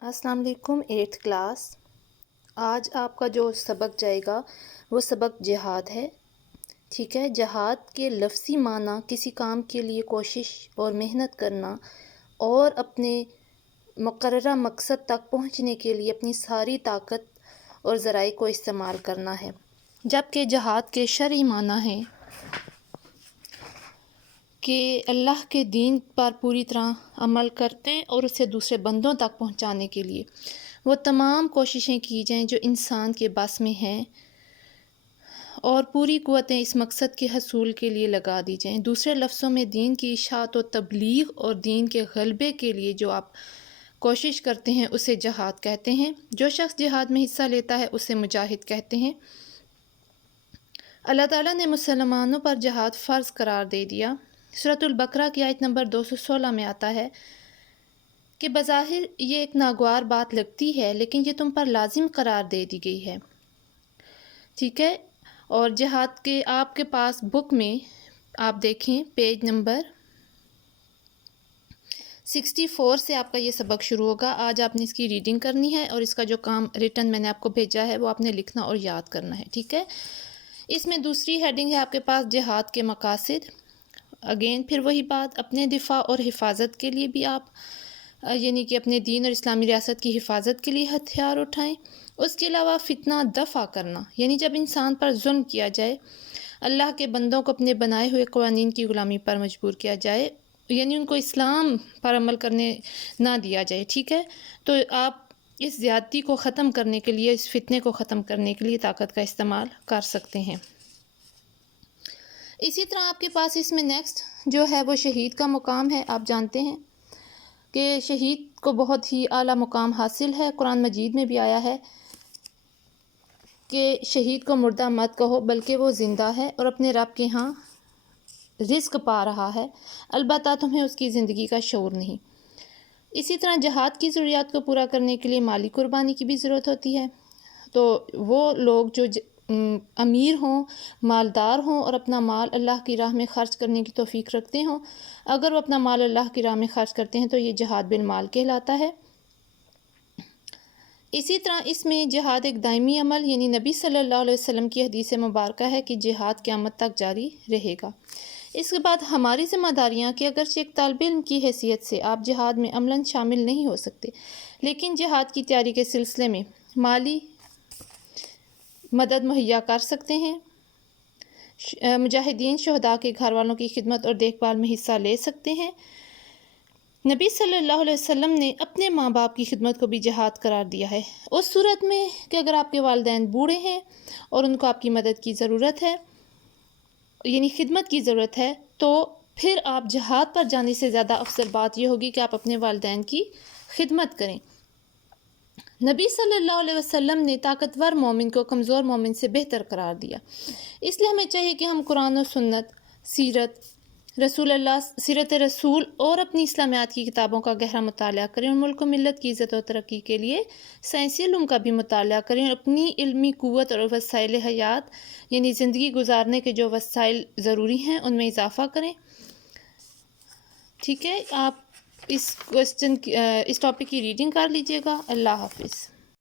السلام علیکم 8th class. آج آپ کا جو سبق جائے گا وہ سبق جہاد ہے، ٹھیک ہے۔ جہاد کے لفظی معنی کسی کام کے لیے کوشش اور محنت کرنا اور اپنے مقررہ مقصد تک پہنچنے کے لیے اپنی ساری طاقت اور ذرائع کو استعمال کرنا ہے، جبکہ جہاد کے شرعی معنی ہیں کہ اللہ کے دین پر پوری طرح عمل کرتے اور اسے دوسرے بندوں تک پہنچانے کے لیے وہ تمام کوششیں کی جائیں جو انسان کے بس میں ہیں اور پوری قوتیں اس مقصد کے حصول کے لیے لگا دی جائیں۔ دوسرے لفظوں میں دین کی اشاعت و تبلیغ اور دین کے غلبے کے لیے جو آپ کوشش کرتے ہیں اسے جہاد کہتے ہیں۔ جو شخص جہاد میں حصہ لیتا ہے اسے مجاہد کہتے ہیں۔ اللہ تعالیٰ نے مسلمانوں پر جہاد فرض قرار دے دیا۔ سورۃ البقرہ کی آیت نمبر 216 میں آتا ہے کہ بظاہر یہ ایک ناگوار بات لگتی ہے لیکن یہ تم پر لازم قرار دے دی گئی ہے، ٹھیک ہے۔ اور جہاد کے آپ کے پاس بک میں آپ دیکھیں پیج نمبر 64 سے آپ کا یہ سبق شروع ہوگا۔ آج آپ نے اس کی ریڈنگ کرنی ہے اور اس کا جو کام ریٹن میں نے آپ کو بھیجا ہے وہ آپ نے لکھنا اور یاد کرنا ہے، ٹھیک ہے۔ اس میں دوسری ہیڈنگ ہے آپ کے پاس جہاد کے مقاصد۔ اگین پھر وہی بات، اپنے دفاع اور حفاظت کے لیے بھی آپ یعنی کہ اپنے دین اور اسلامی ریاست کی حفاظت کے لیے ہتھیار اٹھائیں۔ اس کے علاوہ فتنہ دفع کرنا، یعنی جب انسان پر ظلم کیا جائے، اللہ کے بندوں کو اپنے بنائے ہوئے قوانین کی غلامی پر مجبور کیا جائے، یعنی ان کو اسلام پر عمل کرنے نہ دیا جائے، ٹھیک ہے، تو آپ اس زیادتی کو ختم کرنے کے لیے، اس فتنے کو ختم کرنے کے لیے طاقت کا استعمال کر سکتے ہیں۔ اسی طرح آپ کے پاس اس میں نیکسٹ جو ہے وہ شہید کا مقام ہے۔ آپ جانتے ہیں کہ شہید کو بہت ہی اعلیٰ مقام حاصل ہے۔ قرآن مجید میں بھی آیا ہے کہ شہید کو مردہ مت کہو بلکہ وہ زندہ ہے اور اپنے رب کے ہاں رزق پا رہا ہے، البتہ تمہیں اس کی زندگی کا شعور نہیں۔ اسی طرح جہاد کی ضروریات کو پورا کرنے کے لیے مالی قربانی کی بھی ضرورت ہوتی ہے، تو وہ لوگ جو امیر ہوں، مالدار ہوں اور اپنا مال اللہ کی راہ میں خرچ کرنے کی توفیق رکھتے ہوں، اگر وہ اپنا مال اللہ کی راہ میں خرچ کرتے ہیں تو یہ جہاد بالمال کہلاتا ہے۔ اسی طرح اس میں جہاد ایک دائمی عمل، یعنی نبی صلی اللہ علیہ وسلم کی حدیث مبارکہ ہے کہ جہاد قیامت تک جاری رہے گا۔ اس کے بعد ہماری ذمہ داریاں کہ اگرچہ ایک طالب علم کی حیثیت سے آپ جہاد میں عملاً شامل نہیں ہو سکتے، لیکن جہاد کی تیاری کے سلسلے میں مالی مدد مہیا کر سکتے ہیں، مجاہدین شہداء کے گھر والوں کی خدمت اور دیکھ بھال میں حصہ لے سکتے ہیں۔ نبی صلی اللہ علیہ وسلم نے اپنے ماں باپ کی خدمت کو بھی جہاد قرار دیا ہے، اس صورت میں کہ اگر آپ کے والدین بوڑھے ہیں اور ان کو آپ کی مدد کی ضرورت ہے، یعنی خدمت کی ضرورت ہے، تو پھر آپ جہاد پر جانے سے زیادہ افضل بات یہ ہوگی کہ آپ اپنے والدین کی خدمت کریں۔ نبی صلی اللہ علیہ وسلم نے طاقتور مومن کو کمزور مومن سے بہتر قرار دیا، اس لیے ہمیں چاہیے کہ ہم قرآن و سنت، سیرت رسول اور اپنی اسلامیات کی کتابوں کا گہرا مطالعہ کریں اور ملک و ملت کی عزت و ترقی کے لیے سائنسی علوم کا بھی مطالعہ کریں اور اپنی علمی قوت اور وسائل حیات یعنی زندگی گزارنے کے جو وسائل ضروری ہیں ان میں اضافہ کریں، ٹھیک ہے۔ آپ اس ٹاپک کی ریڈنگ کر لیجئے گا۔ اللہ حافظ۔